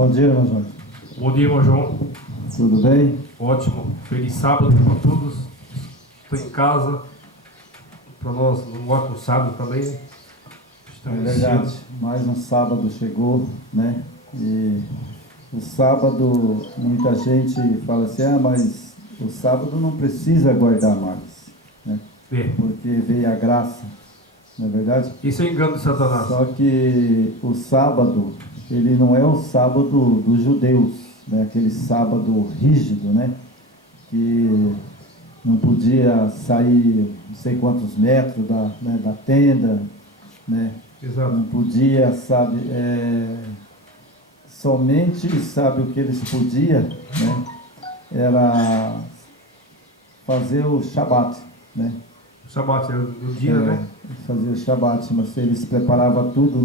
Bom dia, irmão João. Bom dia, irmão João. Tudo bem? Ótimo. Feliz sábado para todos. Estou em casa. Para nós, um ótimo sábado também, né? É verdade. Mais um sábado chegou, né? E o sábado, muita gente fala assim, mas o sábado não precisa guardar mais, né? Porque veio a graça, não é verdade? Isso é engano de Satanás. Só que o sábado, ele não é o sábado dos judeus, né? Aquele sábado rígido, né? Que não podia sair não sei quantos metros da tenda, né? Exato. Não podia, sabe, somente, sabe, o que eles podiam, né? Era fazer o Shabat, né? O Shabat é o dia, né? Fazer o Shabat, mas eles preparavam tudo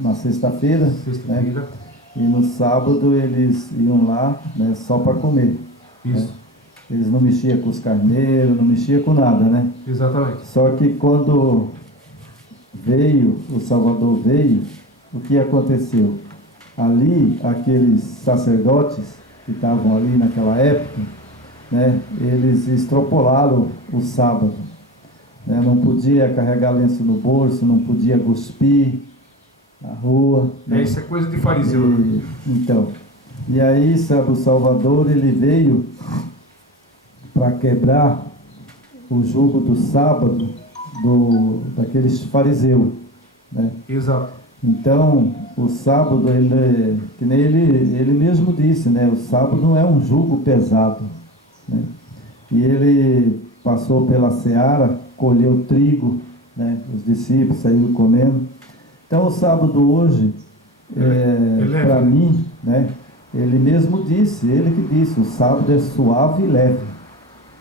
na sexta-feira, Sexta-feira. né? E no sábado eles iam lá, né, só para comer. Isso. Né? Eles não mexiam com os carneiros, não mexiam com nada, né? Exatamente. Só que quando o Salvador veio, o que aconteceu? Ali, aqueles sacerdotes que estavam ali naquela época, né, eles extrapolaram o sábado. Né? Não podia carregar lenço no bolso, não podia cuspir na rua. Né? Isso é coisa de fariseu. Né? Então, e aí, sabe, o Salvador, ele veio para quebrar o jugo do sábado daqueles fariseus, né? Exato. Então, o sábado, que nem ele mesmo disse, né? O sábado não é um jugo pesado, né? E ele passou pela seara, colheu trigo, né? Os discípulos saíram comendo. Então, o sábado hoje, para mim, né? Ele mesmo disse, ele que disse, o sábado é suave e leve,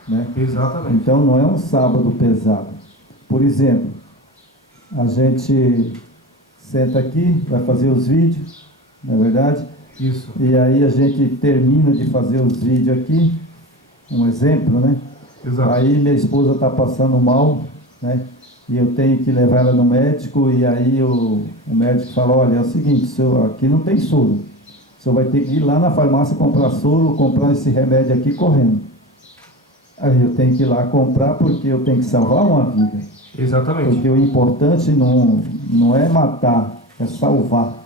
né? Exatamente. Então, não é um sábado pesado. Por exemplo, a gente senta aqui, vai fazer os vídeos, não é verdade? Isso. E aí a gente termina de fazer os vídeos aqui, um exemplo, né? Exato. Aí minha esposa está passando mal, né? E eu tenho que levar ela no médico, e aí o médico fala, olha, é o seguinte, aqui não tem soro. O senhor vai ter que ir lá na farmácia comprar soro, comprar esse remédio aqui correndo. Aí eu tenho que ir lá comprar porque eu tenho que salvar uma vida. Exatamente. Porque o importante não é matar, é salvar.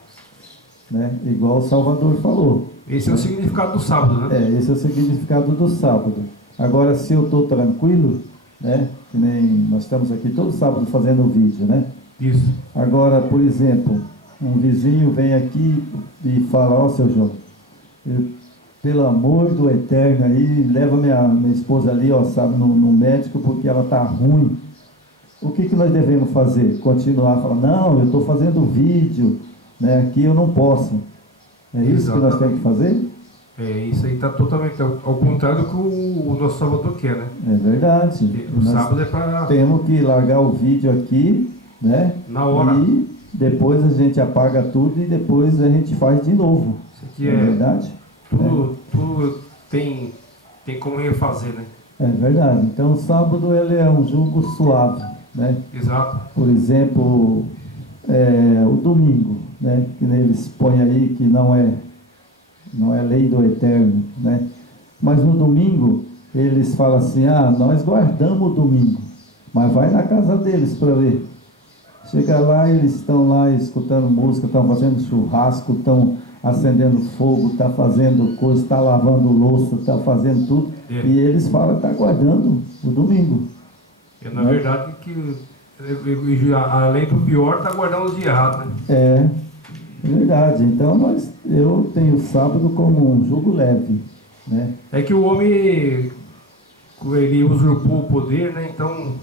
Né? Igual o Salvador falou. Esse é o significado do sábado, né? Esse é o significado do sábado. Agora, se eu estou tranquilo, né? Que nem nós estamos aqui todo sábado fazendo vídeo, né? Isso. Agora, por exemplo, um vizinho vem aqui e fala, ó, seu João, pelo amor do Eterno aí, leva minha esposa ali, ó, sabe, no médico porque ela está ruim. O que nós devemos fazer? Continuar a falar, não, eu estou fazendo vídeo, né, aqui eu não posso. É isso Exatamente. Que nós temos que fazer? Isso aí está totalmente ao contrário do que o nosso Salvador quer, né? É verdade. O sábado é para... Temos que largar o vídeo aqui, né? Na hora. E depois a gente apaga tudo e depois a gente faz de novo. Isso aqui é verdade? Tudo tem como refazer, né? É verdade. Então o sábado ele é um jugo suave, né? Exato. Por exemplo, o domingo, né? Que eles põem aí que não é lei do Eterno, né? Mas no domingo eles falam assim, nós guardamos o domingo, mas vai na casa deles para ver. Chega lá, eles estão lá escutando música, estão fazendo churrasco, estão acendendo fogo, está fazendo coisa, está lavando louça, está fazendo tudo, e eles falam que está guardando o domingo. Na verdade, que além do pior, está guardando o dia errado, né? É verdade. Então eu tenho o sábado como um jugo leve, né? É que o homem, ele usurpou o poder, né? Então,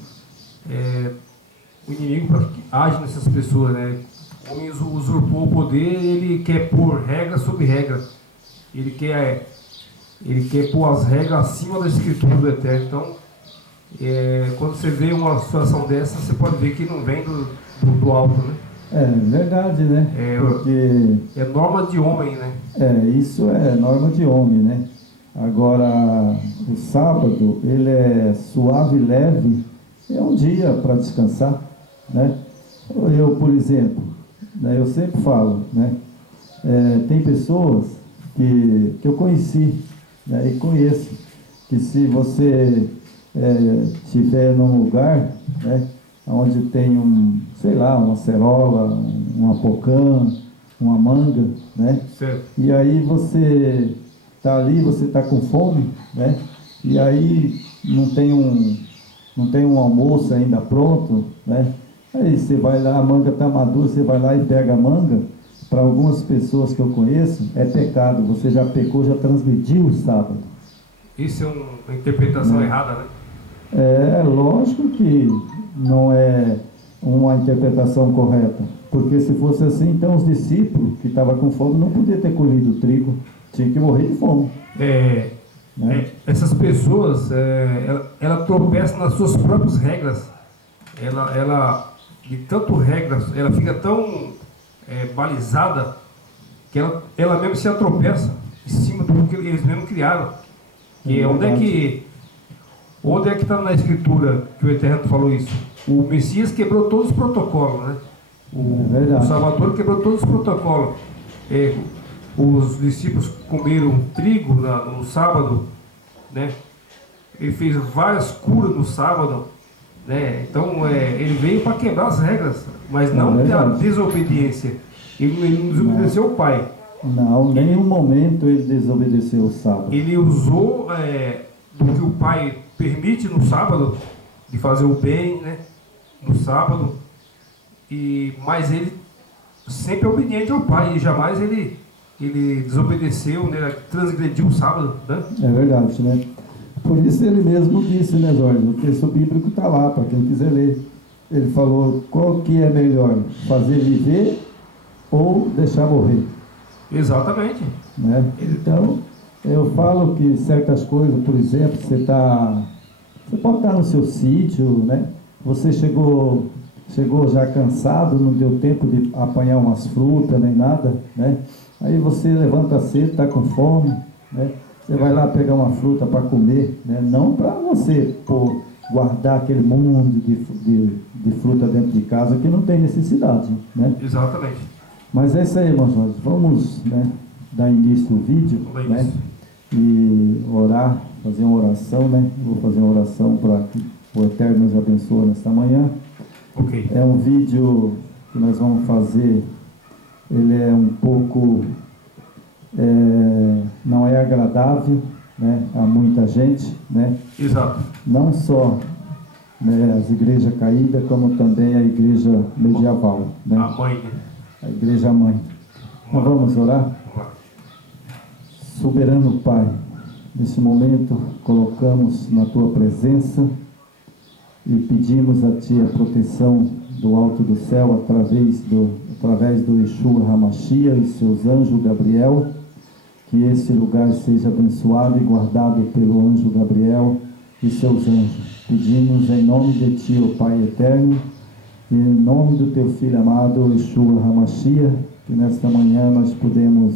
o inimigo age nessas pessoas, né? O homem usurpou o poder, ele quer pôr regra sobre regra. Ele quer pôr as regras acima da escritura do Eterno. Então, quando você vê uma situação dessa, você pode ver que não vem do alto, né? É verdade, né? Porque é norma de homem, né? Isso é norma de homem, né? Agora, o sábado, ele é suave e leve, é um dia para descansar, né? Eu, por exemplo, né, eu sempre falo, né? tem pessoas que eu conheci, né, e conheço, que se você estiver num lugar, né, onde tem sei lá, uma acerola, um apocã, uma manga, né? Certo. E aí você está ali, você está com fome, né? E aí não tem um almoço ainda pronto, né? Aí você vai lá, a manga está madura, você vai lá e pega a manga. Para algumas pessoas que eu conheço, é pecado. Você já pecou, já transgrediu o sábado. Isso é uma interpretação errada, né? É lógico que não é uma interpretação correta. Porque se fosse assim, então os discípulos que estavam com fome não podiam ter colhido o trigo. Tinha que morrer de fome. Né? Essas pessoas, ela tropeça nas suas próprias regras. Ela de tanto regras, ela fica tão balizada que ela mesmo se atropeça em cima do que eles mesmos criaram. Que onde é que está na escritura que o Eterno falou isso? O Messias quebrou todos os protocolos, né? O Salvador quebrou todos os protocolos. Os discípulos comeram trigo no sábado, né? Ele fez várias curas no sábado, né? Então ele veio para quebrar as regras, mas não a desobediência. Ele não desobedeceu o Pai. Não, em nenhum momento ele desobedeceu o sábado. Ele usou do que o Pai permite no sábado, de fazer o bem, né? No sábado, mas ele sempre é obediente ao Pai, e jamais ele desobedeceu, né? Transgrediu o sábado, né? É verdade, né? Por isso ele mesmo disse, né, Jorge? O texto bíblico está lá, para quem quiser ler. Ele falou, qual que é melhor, fazer viver ou deixar morrer? Exatamente. Né? Então, eu falo que certas coisas, por exemplo, você pode estar no seu sítio, né? Você chegou já cansado, não deu tempo de apanhar umas frutas nem nada, né? Aí você levanta cedo, está com fome, né? Você vai lá pegar uma fruta para comer, né? Não para você guardar aquele mundo de fruta dentro de casa que não tem necessidade, né? Exatamente. Mas é isso aí, irmãos. Vamos, né, dar início ao vídeo, né? E orar, fazer uma oração, né? Vou fazer uma oração para que o Eterno nos abençoe nesta manhã. Okay. É um vídeo que nós vamos fazer, ele é um pouco, não é agradável, né, a muita gente, né? Exato. Não só, né, as igrejas caídas, como também a igreja medieval, né? A mãe, né? A igreja mãe. Então vamos orar? Vamos lá. Soberano Pai, nesse momento colocamos na Tua presença e pedimos a Ti a proteção do alto do céu através do Yeshua Hamashia e seus anjos Gabriel, que esse lugar seja abençoado e guardado pelo anjo Gabriel e seus anjos. Pedimos em nome de Ti, ó Pai eterno, e em nome do Teu Filho amado, Yeshua Hamashia, que nesta manhã nós podemos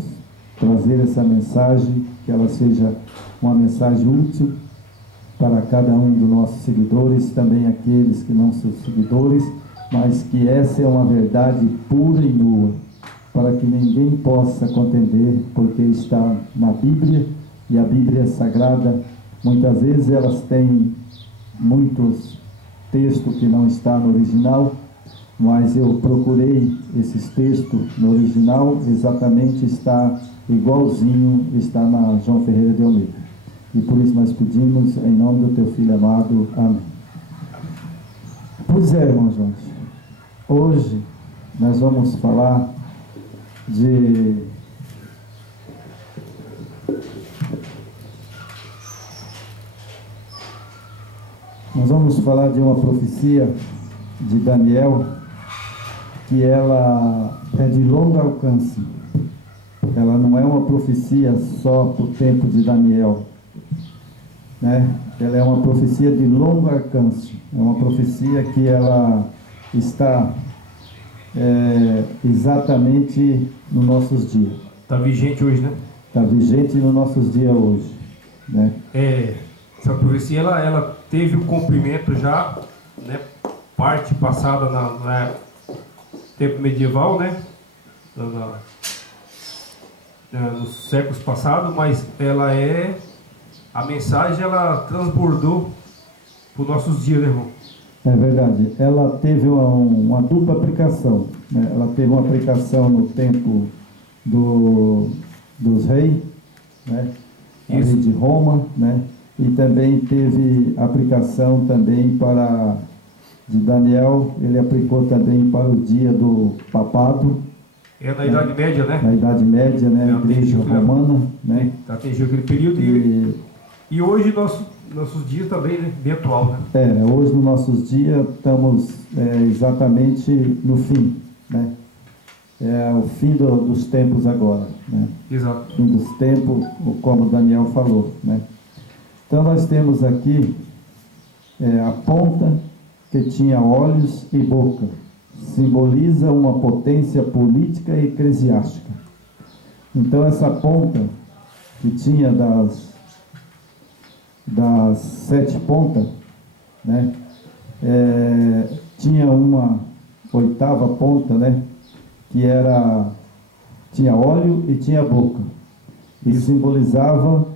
trazer essa mensagem, que ela seja uma mensagem útil para cada um dos nossos seguidores, também aqueles que não são seguidores, mas que essa é uma verdade pura e nua, para que ninguém possa contender, porque está na Bíblia, e a Bíblia é sagrada. Muitas vezes elas têm muitos textos que não está no original, mas eu procurei esses textos no original, exatamente está igualzinho, está na João Ferreira de Almeida. E por isso nós pedimos em nome do Teu Filho amado. Amém. Pois é, irmão Jorge, hoje nós vamos falar de uma profecia de Daniel, que ela é de longo alcance. Ela não é uma profecia só para o tempo de Daniel, né? Ela é uma profecia de longo alcance. É uma profecia que ela está exatamente nos nossos dias. Está vigente hoje, né? Está vigente nos nossos dias hoje, né? Essa profecia ela teve o cumprimento já, né? Parte passada na tempo medieval, né? nos séculos passados, mas a mensagem ela transbordou para os nossos dias, né, irmão? É verdade. Ela teve uma dupla aplicação, né? Ela teve uma aplicação no tempo dos reis, né? Ali de Roma, né? E também teve aplicação também de Daniel, ele aplicou também para o dia do papado. É da Idade Média, né? Na Idade Média, né? A Igreja Romana, né? Atingiu aquele período e hoje nossos dias também, né? Bem atual, né? Hoje nos nossos dias estamos exatamente no fim, né? É o fim dos tempos agora, né? Exato. Fim dos tempos, como Daniel falou, né? Então nós temos aqui a ponta que tinha olhos e boca, simboliza uma potência política e eclesiástica. Então essa ponta que tinha das 7 pontas, né? Tinha uma 8ª ponta, né? Que tinha olho e tinha boca, e simbolizava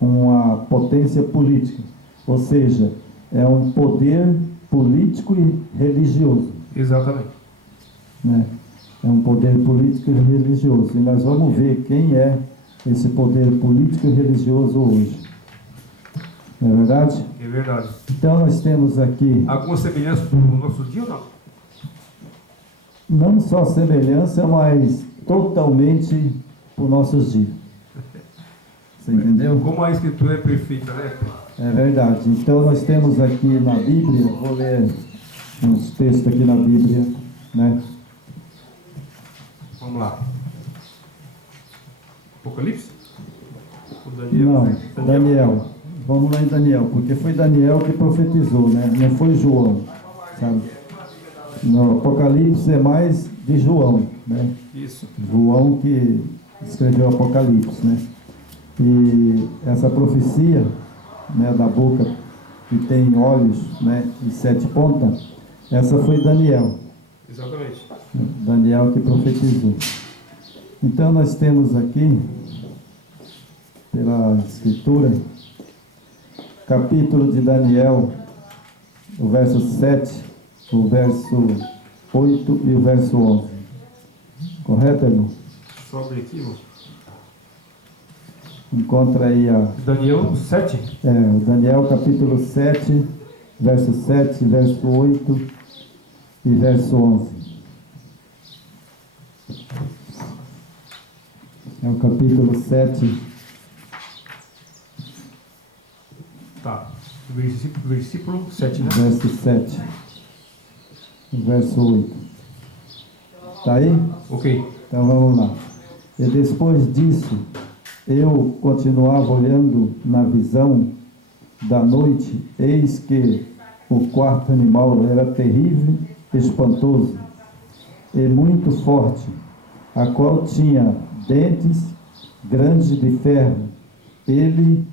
uma potência política, ou seja, é um poder político e religioso. Exatamente. Né? É um poder político e religioso, e nós vamos ver quem é esse poder político e religioso hoje. Não é verdade? É verdade. Então nós temos aqui alguma semelhança com o nosso dia ou não? Não só semelhança, mas totalmente para os nossos dias. Você entendeu? Como a escritura é perfeita, né? É verdade. Então nós temos aqui na Bíblia, vou ler uns textos aqui na Bíblia, né? Vamos lá. Apocalipse? O Daniel? Não, Daniel. Vamos lá em Daniel, porque foi Daniel que profetizou, né? Não foi João, sabe? No Apocalipse é mais de João, né? Isso. João que escreveu o Apocalipse, né? E essa profecia, né, da boca que tem olhos, né, e 7 pontas, essa foi Daniel. Exatamente. Daniel que profetizou. Então nós temos aqui, pela escritura, capítulo de Daniel, o verso 7, o verso 8 e o verso 11. Correto, irmão? Só abrir aqui, irmão. Encontra aí Daniel 7? o Daniel capítulo 7, verso 7, verso 8 e verso 11. É o capítulo 7. Tá. Versículo 7, né? Verso 7. Verso 8. Está aí? Ok. Então vamos lá. E depois disso, eu continuava olhando na visão da noite, eis que o quarto animal era terrível, espantoso e muito forte, a qual tinha dentes grandes de ferro. Ele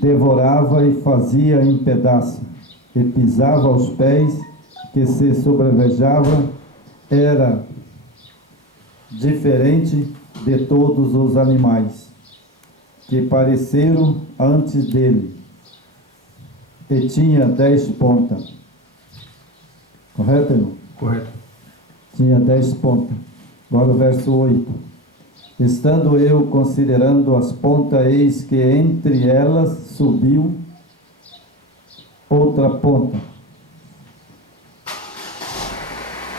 devorava e fazia em pedaços, e pisava aos pés que se sobrevejava. Era diferente de todos os animais que pareceram antes dele, e tinha 10 pontas. Correto, irmão? Correto. Tinha 10 pontas. Agora o verso 8. Estando eu considerando as pontas, eis que entre elas subiu outra ponta.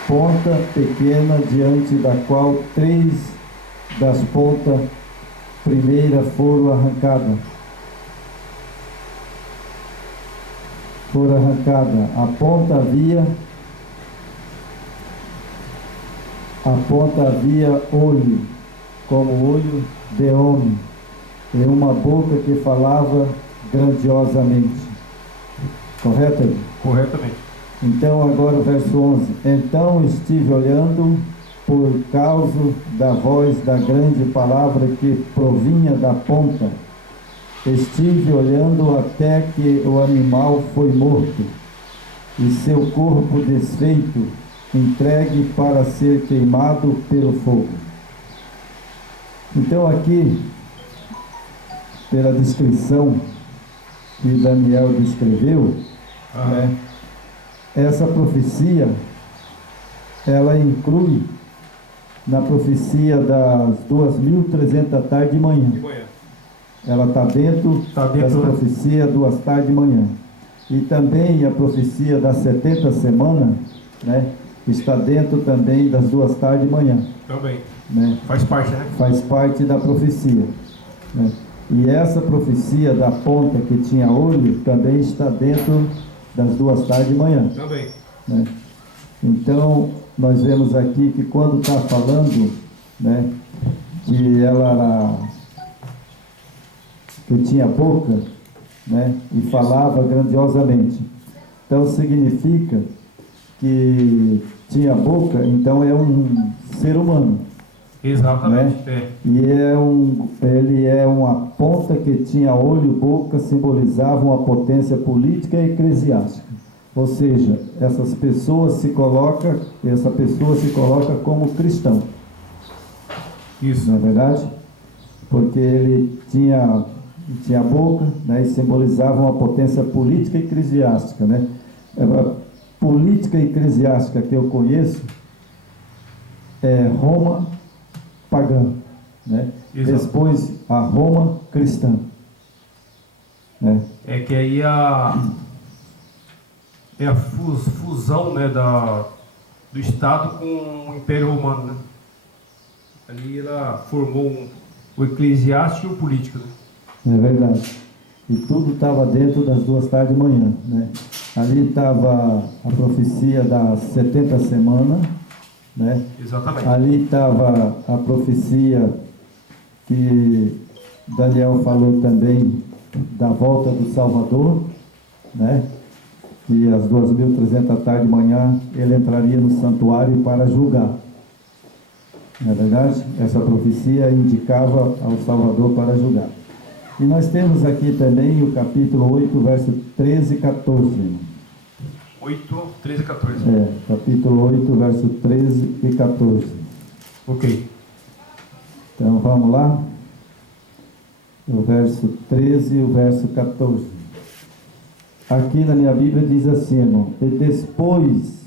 Ponta pequena, diante da qual 3 das pontas primeiras foram arrancadas. A ponta havia olho, como olho de homem, e uma boca que falava grandiosamente. Correto? Corretamente. Então agora o verso 11. Então estive olhando por causa da voz da grande palavra que provinha da ponta. Estive olhando até que o animal foi morto, e seu corpo desfeito, entregue para ser queimado pelo fogo. Então aqui, pela descrição que Daniel descreveu, né, essa profecia, ela inclui na profecia das 2.300 da tarde e manhã. Ela está dentro das profecias 2 tarde e manhã. E também a profecia das 70 semanas, né, está dentro também das 2 tarde e manhã. Também. Né? Faz parte, né? Faz parte da profecia. Né? E essa profecia da ponta que tinha olho também está dentro das 2 tarde e manhã. Também. Né? Então, nós vemos aqui que quando está falando, né, que ela que tinha boca, né, e falava grandiosamente. Então significa que tinha boca, então é um ser humano. Exatamente. Né? E ele é uma ponta que tinha olho e boca, simbolizava uma potência política e eclesiástica. Ou seja, essa pessoa se coloca como cristão. Isso. Não é verdade? Porque ele tinha boca, né, e simbolizava uma potência política e eclesiástica. Né? A política e eclesiástica que eu conheço é Roma pagã, né? Depois a Roma cristã. Né? É que aí é a fusão, né, do Estado com o Império Romano, né? Ali ela formou o eclesiástico e o político, né? É verdade. E tudo estava dentro das 2 tarde e manhã, né? Ali estava a profecia das 70 semanas, né? Exatamente. Ali estava a profecia que Daniel falou também da volta do Salvador, né? E às 2.300 da tarde e manhã ele entraria no santuário para julgar. Não é verdade? Essa profecia indicava ao Salvador para julgar. E nós temos aqui também o capítulo 8, verso 13 e 14. 8, 13 e 14. Capítulo 8, verso 13 e 14. Ok. Então vamos lá. O verso 13 e o verso 14. Aqui na minha Bíblia diz assim, irmão: e depois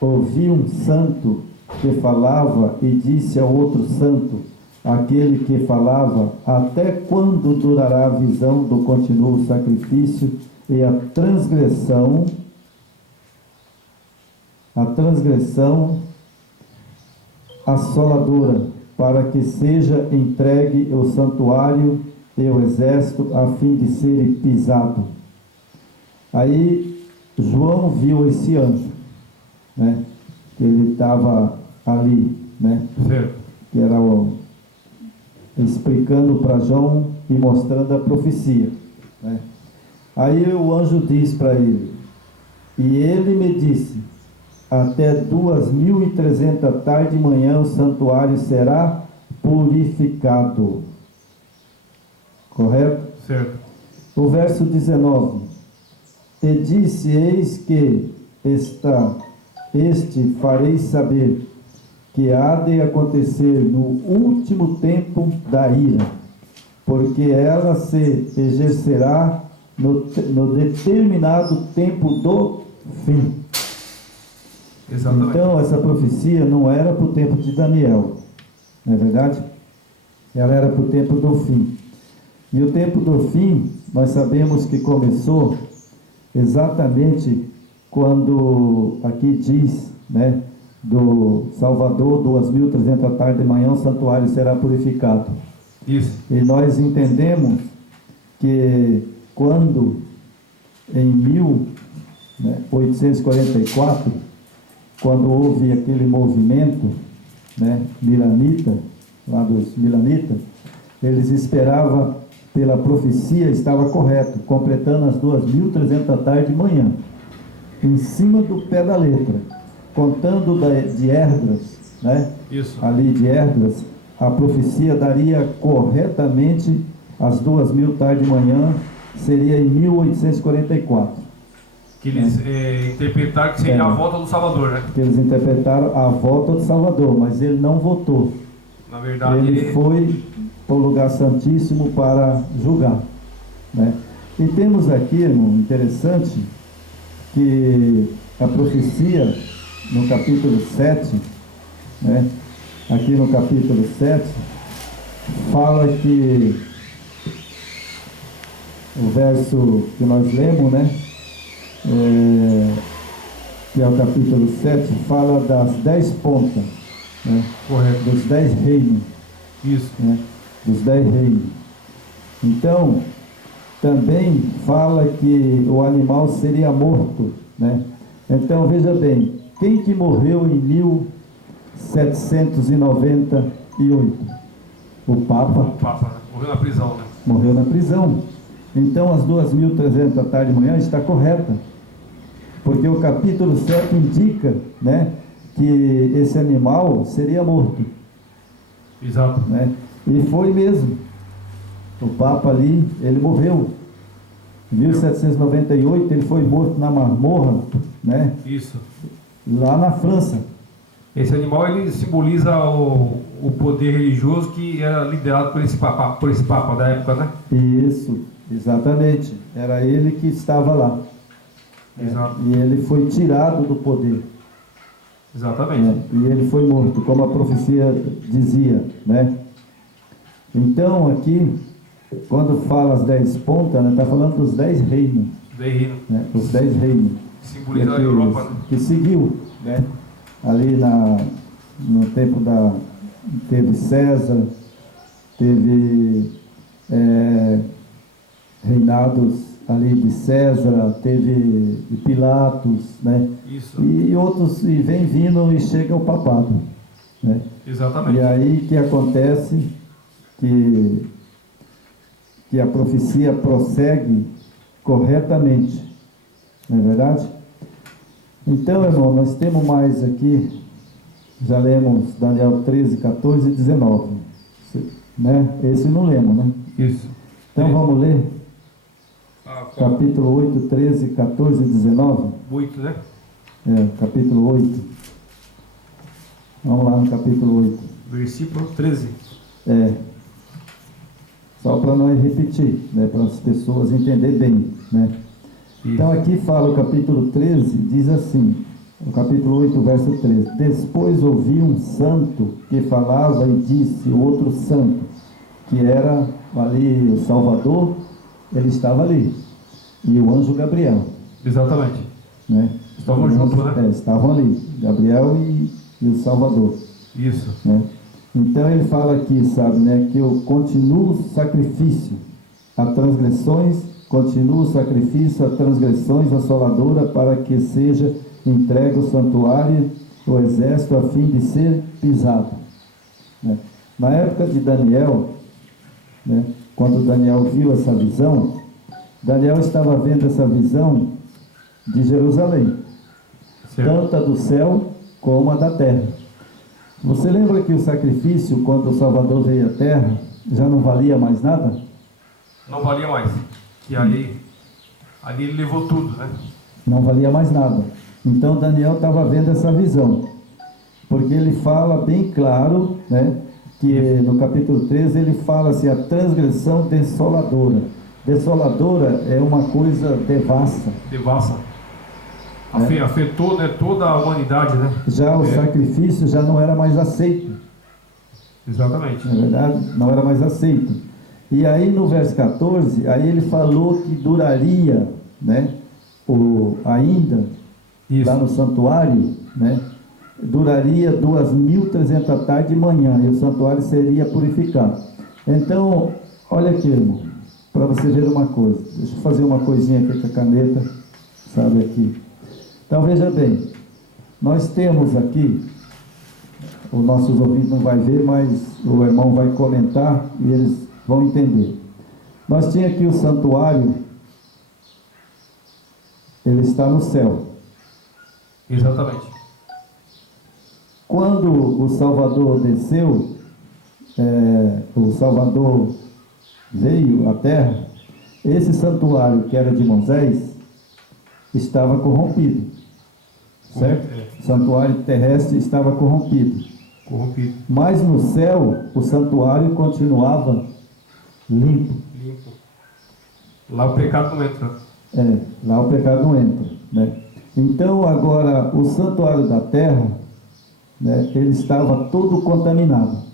ouvi um santo que falava e disse ao outro santo, aquele que falava: até quando durará a visão do contínuo sacrifício e a transgressão assoladora, para que seja entregue o santuário e o exército a fim de serem pisado. Aí João viu esse anjo, né? Que ele estava ali, né? Certo. Que era explicando para João e mostrando a profecia, né? Aí o anjo diz para ele: e ele me disse, até 2.300 tarde e manhã o santuário será purificado. Correto? Certo. O verso 19: e disse, eis que este farei saber que há de acontecer no último tempo da ira, porque ela se exercerá no determinado tempo do fim. Exatamente. Então essa profecia não era para o tempo de Daniel, não é verdade? Ela era para o tempo do fim. E o tempo do fim, nós sabemos que começou exatamente quando aqui diz, né, do Salvador, 2.300 da tarde e manhã o santuário será purificado. Isso. E nós entendemos que quando em 1844, quando houve aquele movimento, né, milanita, lá dos milanitas, eles esperavam pela profecia, estava correto, completando as 2.300 da tarde e manhã, em cima do pé da letra, contando de Esdras, né? Isso. Ali de Esdras, a profecia daria corretamente as 2.000 tarde e manhã, seria em 1844. Que eles interpretaram que seria a volta do Salvador, né? Que eles interpretaram a volta do Salvador, mas ele não votou. Na verdade, Ele foi para o lugar santíssimo para julgar, né? E temos aqui, irmão, interessante, que a profecia no capítulo 7, né? Aqui no capítulo 7, fala que o verso que nós lemos, né? Que é o capítulo 7, fala das 10 pontas, né? Correto. Dos 10 reinos, Isso. né? Dos 10 reinos. Então, também fala que o animal seria morto, né? Então, veja bem, quem que morreu em 1798? O Papa. O Papa, né? Morreu na prisão, né? Morreu na prisão. Então, às 2.300 da tarde de manhã está correta, porque o capítulo 7 indica, né, que esse animal seria morto. Exato. Né? E foi mesmo. O Papa ali, ele morreu. Em 1798 ele foi morto na masmorra, né? Isso. Lá na França. Esse animal, ele simboliza o poder religioso que era liderado por esse Papa da época, né? Isso, exatamente. Era ele que estava lá. Exato. E ele foi tirado do poder. Exatamente. E ele foi morto, como a profecia dizia, né? Então, aqui, quando fala as 10 pontas, né, está falando dos 10 reinos. Né? Os 10 reinos. Que simboliza a Europa, né? Que seguiu, né? Ali no tempo teve César, teve reinados ali de César, teve de Pilatos, né? Isso. E outros, e vem vindo e chega o papado, né? Exatamente. E aí que acontece que a profecia prossegue corretamente, não é verdade? Então, irmão, nós temos mais aqui, já lemos Daniel 13, 14 e 19, né? Esse não lemos, né? Isso. Então vamos ler capítulo 8, 13, 14 e 19. 8, né? Capítulo 8. Vamos lá no capítulo 8. Versículo 13. Só para nós repetir, né? Para as pessoas entenderem bem, né? Isso. Então aqui fala o capítulo 13, diz assim, o capítulo 8, verso 13: Depois ouvi um santo que falava e disse, outro santo, que era ali o Salvador, ele estava ali, e o anjo Gabriel. Exatamente. Né? Estavam juntos, né? Estavam ali, Gabriel e o Salvador. Isso. Né? Então ele fala aqui, sabe, né, que o continuo sacrifício a transgressões, continua o sacrifício a transgressões assoladora, para que seja entregue o santuário, o exército, a fim de ser pisado. Né? Na época de Daniel, né, quando Daniel viu essa visão, Daniel estava vendo essa visão de Jerusalém, Certo. tanto a do céu como a da terra. Você lembra que o sacrifício, quando o Salvador veio à terra, já não valia mais nada? Não valia mais. Que ali ele levou tudo, né? Não valia mais nada. Então Daniel estava vendo essa visão, porque ele fala bem claro, né, que no capítulo 13 ele fala assim, a transgressão desoladora. Desoladora é uma coisa devassa. Devassa. Afetou, né, toda a humanidade, né? Já o sacrifício já não era mais aceito. Exatamente. Na verdade, não era mais aceito. E aí no verso 14, aí ele falou que duraria, né, ainda, Isso. lá no santuário, né, duraria 2.300 tarde e manhã, e o santuário seria purificado. Então, olha aqui, irmão, para você ver uma coisa. Deixa eu fazer uma coisinha aqui com a caneta, sabe, aqui. Então, veja bem, nós temos aqui, os nossos ouvintes não vai ver, mas o irmão vai comentar e eles vão entender. Nós tínhamos aqui o santuário, ele está no céu. Exatamente. Quando o Salvador desceu, o Salvador veio à terra, esse santuário que era de Moisés estava corrompido, certo? O santuário terrestre estava corrompido. Corrompido. Mas no céu, o santuário continuava limpo. Limpo. Lá o pecado não entra. Lá o pecado não entra, né? Então agora o santuário da terra, né, ele estava todo contaminado.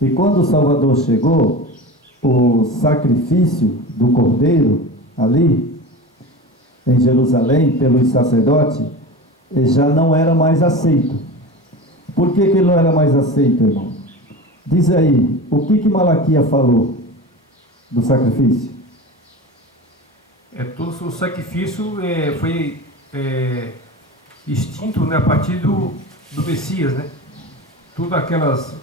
E quando o Salvador chegou, o sacrifício do cordeiro ali em Jerusalém pelos sacerdotes, ele já não era mais aceito. Por que ele não era mais aceito, irmão? Diz aí, o que Malaquias falou do sacrifício? Todo o sacrifício foi extinto, né, a partir do Messias, né? Tudo aquelas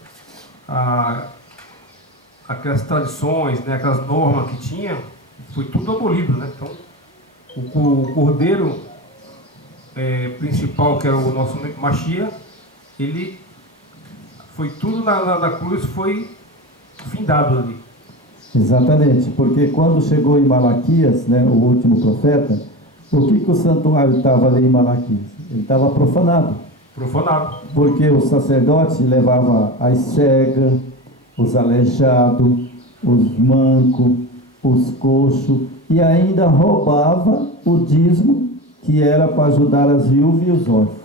tradições, né, aquelas normas que tinha, foi tudo abolido, né? Então, o cordeiro principal, que era o nosso Mashiach, ele foi tudo na cruz, foi findado ali. Exatamente, porque quando chegou em Malaquias, né, o último profeta, o que o santuário estava ali em Malaquias? Ele estava profanado. Profanado. Porque o sacerdote levava as cegas, os aleijados, os mancos, os coxos, e ainda roubava o dízimo, que era para ajudar as viúvas e os órfãos.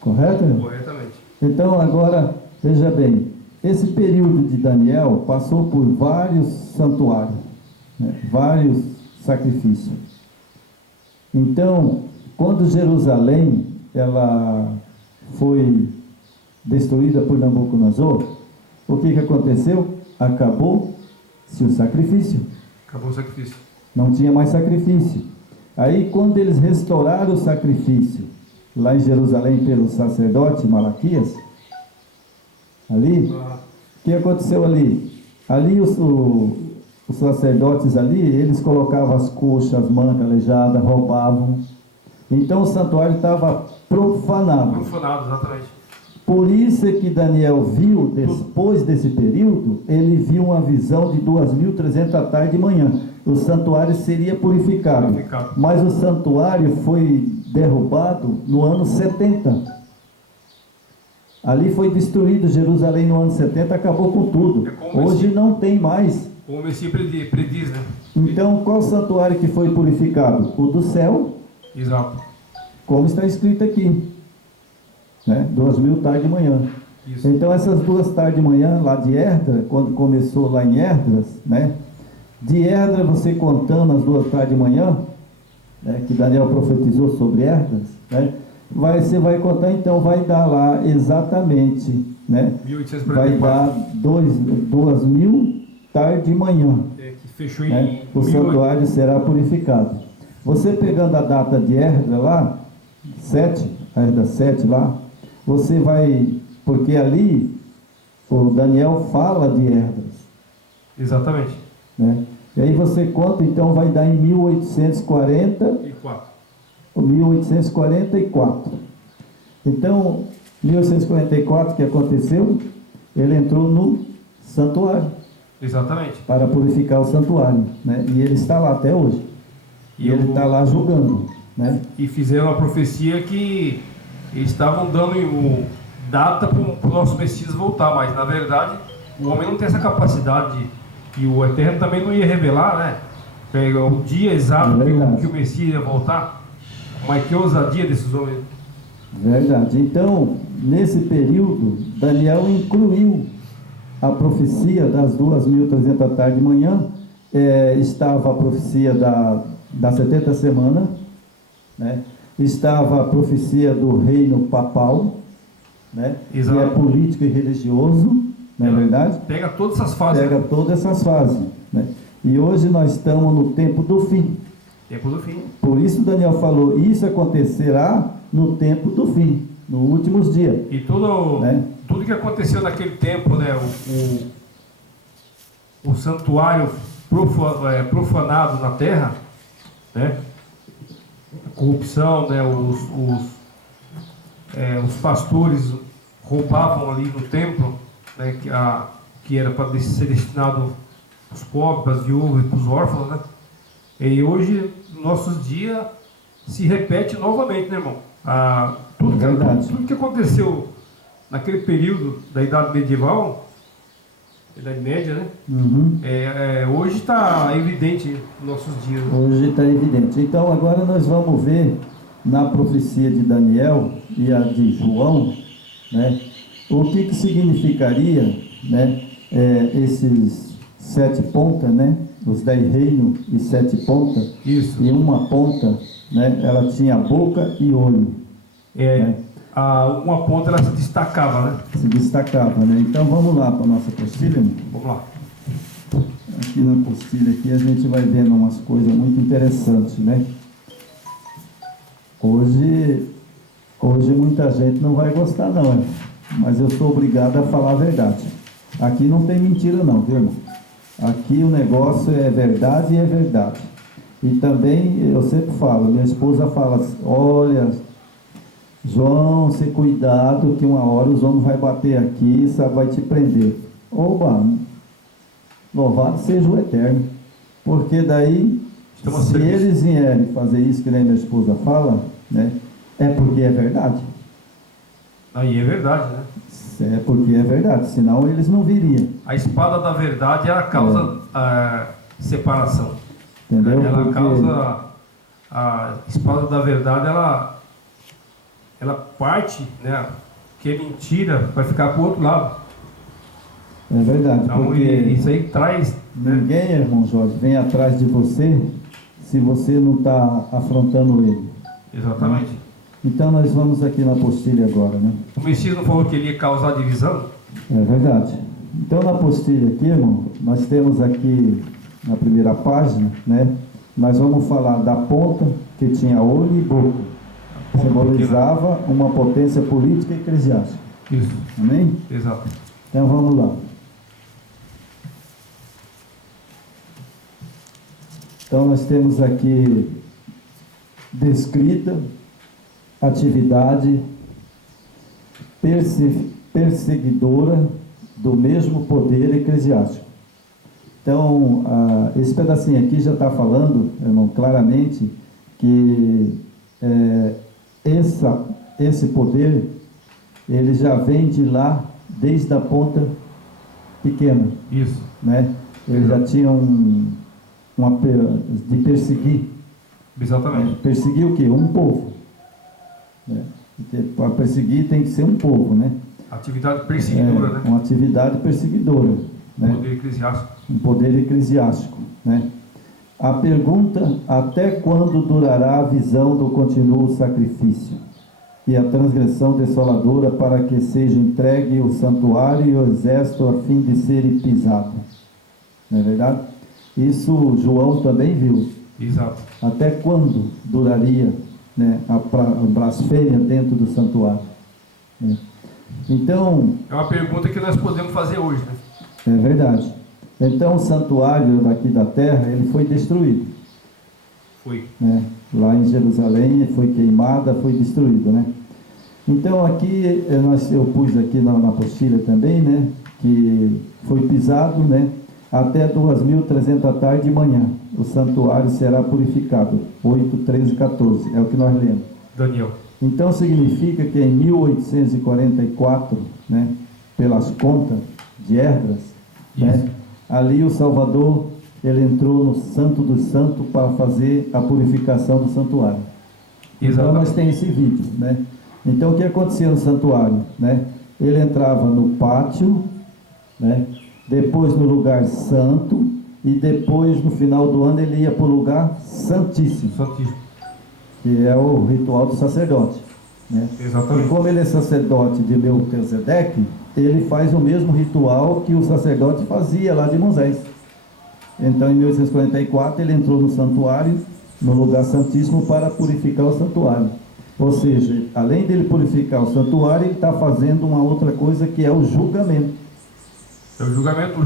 Correto? Corretamente. Então agora, veja bem, esse período de Daniel passou por vários santuários, né, vários sacrifícios. Então, quando Jerusalém ela foi destruída por Nabucodonosor, o que aconteceu? Acabou-se o sacrifício. Acabou o sacrifício. Não tinha mais sacrifício. Aí, quando eles restauraram o sacrifício, lá em Jerusalém, pelo sacerdote Malaquias, ali, o que aconteceu ali? Ali os sacerdotes ali, eles colocavam as coxas, as mancas, aleijadas, roubavam. Então o santuário estava profanado. Profanado, exatamente. Por isso é que Daniel viu, depois desse período, ele viu uma visão de 2.300 à tarde e manhã. O santuário seria purificado. Mas o santuário foi derrubado no ano 70. Ali foi destruído Jerusalém no ano 70, acabou com tudo. Hoje não tem mais. Como o Messias prediz, né? Então, qual santuário que foi purificado? O do céu. Exato. Como está escrito aqui, né? 2.000 tarde e manhã. Isso. Então essas 2 tarde e manhã lá de Esdras, quando começou lá em Esdras, né? De Esdras, você contando as 2 tarde e manhã, né? Que Daniel profetizou sobre Esdras, né? Você vai contar, então vai dar lá exatamente, né? 1844. Vai dar 2.000 tarde e manhã. Que fechou né? em O santuário será purificado. Você pegando a data de Esdras lá, 7, Esdras 7 lá, você vai, porque ali o Daniel fala de Esdras. Exatamente. Né? E aí você conta, então vai dar em 1844. Então, 1844, que aconteceu? Ele entrou no santuário. Exatamente. Para purificar o santuário, né? E ele está lá até hoje. E ele está lá julgando, né? E fizeram a profecia que eles estavam dando data para o nosso Messias voltar, mas na verdade o homem não tem essa capacidade e o Eterno também não ia revelar, né? O dia exato que o Messias ia voltar. Mas que ousadia desses homens. Verdade. Então, nesse período, Daniel incluiu a profecia das 2.300 à tarde e manhã, estava a profecia da 70 semana, né? Estava a profecia do reino papal, né? Que é político e religioso, não é verdade? Pega todas essas fases. Pega todas essas fases, né? E hoje nós estamos no tempo do fim. Tempo do fim. Por isso Daniel falou, isso acontecerá no tempo do fim, nos últimos dias. E tudo que aconteceu naquele tempo, né? O santuário profanado na terra, né? A corrupção, né? Os pastores roubavam ali no templo, né? Que era para ser destinado aos pobres, para as viúvas e para os órfãos, né? E hoje, nos nossos dias, se repete novamente, né, irmão? Tudo, É verdade. tudo que aconteceu naquele período da Idade Medieval, Idade Média, né? Uhum. Hoje está evidente nos nossos dias. Né? Hoje está evidente. Então agora nós vamos ver na profecia de Daniel e a de João, né, o que significaria, né, esses 7 pontas, né, os 10 reinos e 7 pontas. Isso. E uma ponta, né, ela tinha boca e olho. Né? Uma ponta ela se destacava, né? Se destacava, né? Então vamos lá para a nossa apostila. Vamos lá. Aqui na apostila aqui a gente vai vendo umas coisas muito interessantes, né? Hoje muita gente não vai gostar não, mas eu sou obrigado a falar a verdade. Aqui não tem mentira não, viu, irmão? Aqui o negócio é verdade e é verdade. E também eu sempre falo, minha esposa fala assim, olha, João, se cuidado que uma hora os homens vai bater aqui, sabe, vai te prender. Oba, louvado seja o Eterno. Porque daí, se eles vierem fazer isso que nem minha esposa fala, né, é porque é verdade. Aí é verdade, né? É porque é verdade, senão eles não viriam. A espada da verdade ela causa separação. Entendeu? Ela Porque causa a espada da verdade, ela parte, né? Que é mentira, vai ficar para o outro lado. é verdade, Então porque isso aí traz, né? ninguém, irmão Jorge, vem atrás de você se você não está afrontando ele. Exatamente. Então nós vamos aqui na apostila agora, né? O Messias não falou que ele ia causar divisão? É verdade. Então na apostila aqui, irmão, nós temos aqui na primeira página, né? Nós vamos falar da ponta que tinha olho e boca. Simbolizava uma potência política e eclesiástica. Isso. Amém? Exato. Então vamos lá. Então nós temos aqui descrita atividade perseguidora do mesmo poder eclesiástico. Então, esse pedacinho aqui já está falando, irmão, claramente que esse poder, ele já vem de lá, desde a ponta pequena. Isso. Né? Ele já tinha de perseguir. Exatamente. Perseguir o quê? Um povo. Né? Para perseguir tem que ser um povo, né? Atividade perseguidora, né? Uma atividade perseguidora. Né? Poder eclesiástico. Um poder eclesiástico. Né? A pergunta, até quando durará a visão do contínuo sacrifício e a transgressão desoladora para que seja entregue o santuário e o exército a fim de serem pisados? Não é verdade? Isso João também viu. Exato. Até quando duraria, né, a blasfêmia dentro do santuário? Né? Então... é uma pergunta que nós podemos fazer hoje, né? É verdade. Então o santuário daqui da terra, ele foi destruído. Foi. Né? Lá em Jerusalém foi queimada, foi destruído, né? Então aqui, eu pus aqui na apostila também, né, que foi pisado, né, até 2.300 da tarde e manhã. O santuário será purificado. 8, 13 e 14. É o que nós lemos. Daniel. Então significa que em 1844, né, pelas contas de Esdras, né, ali o Salvador, ele entrou no Santo dos Santos para fazer a purificação do santuário. Então nós temos esse vídeo, né? Então o que acontecia no santuário, né? Ele entrava no pátio, né? Depois no lugar santo e depois no final do ano ele ia para o lugar santíssimo, que é o ritual do sacerdote, né? Exatamente. E como ele é sacerdote de Melquisedeque, ele faz o mesmo ritual que o sacerdote fazia lá de Moisés. Então em 1844 ele entrou no santuário, no lugar santíssimo, para purificar o santuário. Ou seja, além dele purificar o santuário, ele está fazendo uma outra coisa que é o julgamento. É o julgamento.